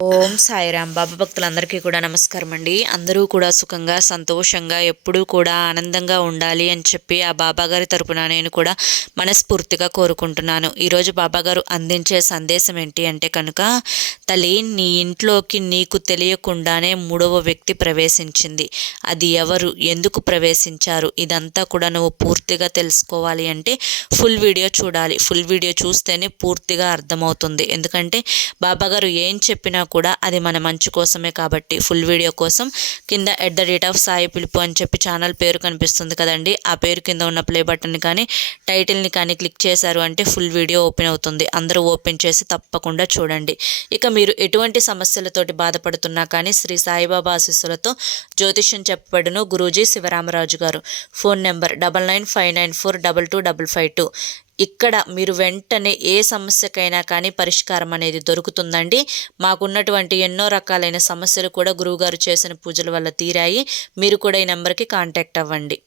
ఓం సాయిరామ్ బాబా భక్తులందరికీ కూడా నమస్కారం అండి. అందరూ కూడా సుఖంగా సంతోషంగా ఎప్పుడూ కూడా ఆనందంగా ఉండాలి అని చెప్పి ఆ బాబాగారి తరపున నేను కూడా మనస్ఫూర్తిగా కోరుకుంటున్నాను. ఈరోజు బాబాగారు అందించే సందేశం ఏంటి అంటే కనుక తల్లి నీ ఇంట్లోకి నీకు తెలియకుండానే మూడవ వ్యక్తి ప్రవేశించింది. అది ఎవరు? ఎందుకు ప్రవేశించారు? ఇదంతా కూడా నువ్వు పూర్తిగా తెలుసుకోవాలి అంటే ఫుల్ వీడియో చూడాలి. ఫుల్ వీడియో చూస్తేనే పూర్తిగా అర్థమవుతుంది. ఎందుకంటే బాబాగారు ఏం చెప్పినా కూడా అది మన మంచి కోసమే కాబట్టి ఫుల్ వీడియో కోసం కింద at the rate of Sai Pilupu అని చెప్పి ఛానల్ పేరు కనిపిస్తుంది కదండి. ఆ పేరు కింద ఉన్న ప్లే బటన్ కానీ టైటిల్ని కానీ క్లిక్ చేశారు అంటే ఫుల్ వీడియో ఓపెన్ అవుతుంది. అందరూ ఓపెన్ చేసి తప్పకుండా చూడండి. ఇక మీరు ఎటువంటి సమస్యలతోటి బాధపడుతున్నా కానీ శ్రీ సాయిబాబా ఆశీస్సులతో జ్యోతిష్యం చెప్పబడును గురూజీ శివరామరాజు గారు. Phone number double nine five nine four double two double five two ఇక్కడ మీరు వెంటనే ఏ సమస్యకైనా కానీ పరిష్కారం అనేది దొరుకుతుందండి. మాకున్నటువంటి ఎన్నో రకాలైన సమస్యలు కూడా గురువుగారు చేసిన పూజల వల్ల తీరాయి. మీరు కూడా ఈ నెంబర్కి కాంటాక్ట్ అవ్వండి.